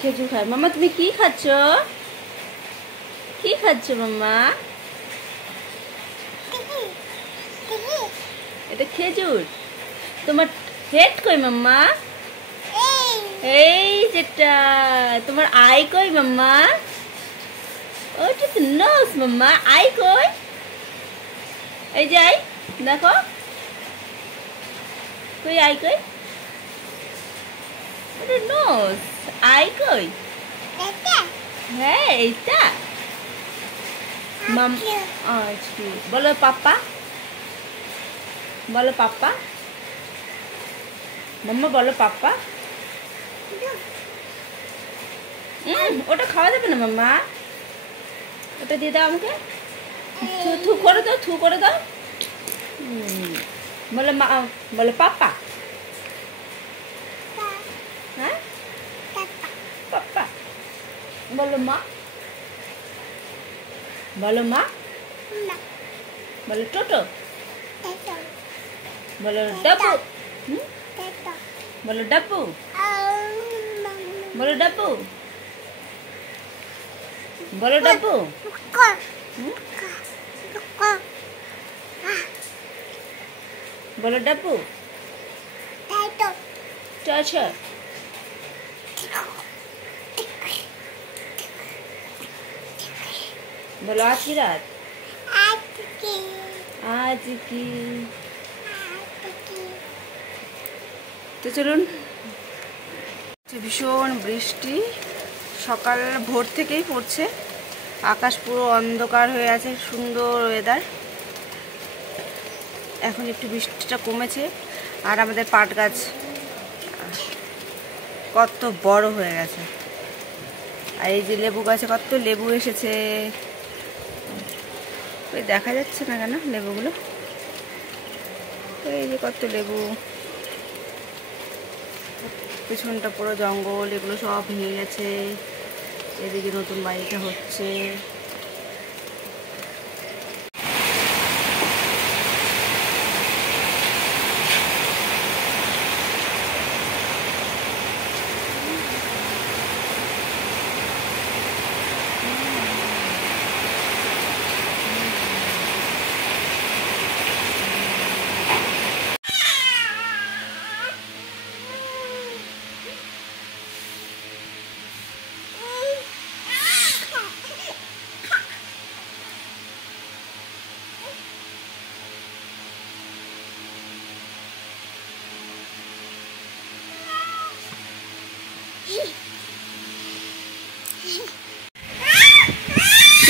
খেজুর খায়। মাম্মা তুমি কি খাচ্ছ? কি খাচ্ছ মাম্মা? এটা খেজুর। তোমার হেড কই মাম্মা? এই যেটা। তোমার আই কই মাম্মা? ওটা তো নোজ মাম্মা। আই কই? এই যে আই দেখো, কই আই কই? ওটা নোজ। আই কই? হ্যাঁ এইটা। বলো পাপ্পা, বলো পাপ্পা। মাম্মা বলো পাপ্পা। ওটা খাওয়া যাবে না মাম্মা, ওটা দিয়ে দাও আমাকে। থু করে দাও, থু করে দাও। বলো মা, বলো পাপ্পা। হ্যাঁ পাপ্পা। বলো মা, বলো মা। বলো টোটো, বলো ডাব্বু। বলো ডাব্বু, বলো ডাব্বু, বলো ডাব্বু। বলো ডাব্বু। চাচা। বলো आज की रात। आज की। তো চলুন, ভীষণ বৃষ্টি সকাল ভোর থেকেই পড়ছে। আকাশ পুরো অন্ধকার হয়ে আছে, সুন্দর ওয়েদার। এখন একটু বৃষ্টিটা কমেছে। আর আমাদের পাট গাছ কত বড় হয়ে গেছে। আর এই যে লেবু গাছে কত লেবু এসেছে। ওই দেখা যাচ্ছে না কেন লেবুগুলো? এই যে কত লেবু। পেছনটা পুরো জঙ্গল, এগুলো সব ভেঙে গেছে। এদিকে নতুন বাড়িটা হচ্ছে।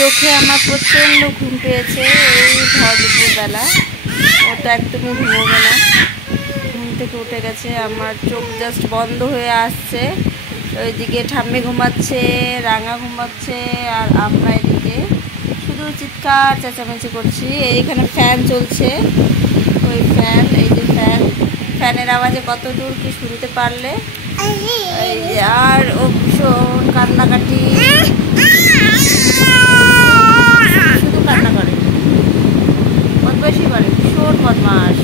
চোখে আমার প্রচণ্ড ঘুম পেয়েছে এই দুপুরবেলা। ও তো একদমই ঘুমোবে না, ঘুম থেকে উঠে গেছে। আমার চোখ জাস্ট বন্ধ হয়ে আসছে। ওইদিকে ঠাম্মি ঘুমাচ্ছে, রাঙা ঘুমাচ্ছে, আর আমরা এদিকে শুধু চিৎকার চেঁচামেচি করছি। এইখানে ফ্যান চলছে, ওই ফ্যান, এই যে ফ্যান, ফ্যানের আওয়াজে কত দূর কি শুনতে পারলে। আর ও ভীষণ কান্নাকাটি, শুধু কান্না করে, বদমাইশি করে, ভীষণ বদমাস।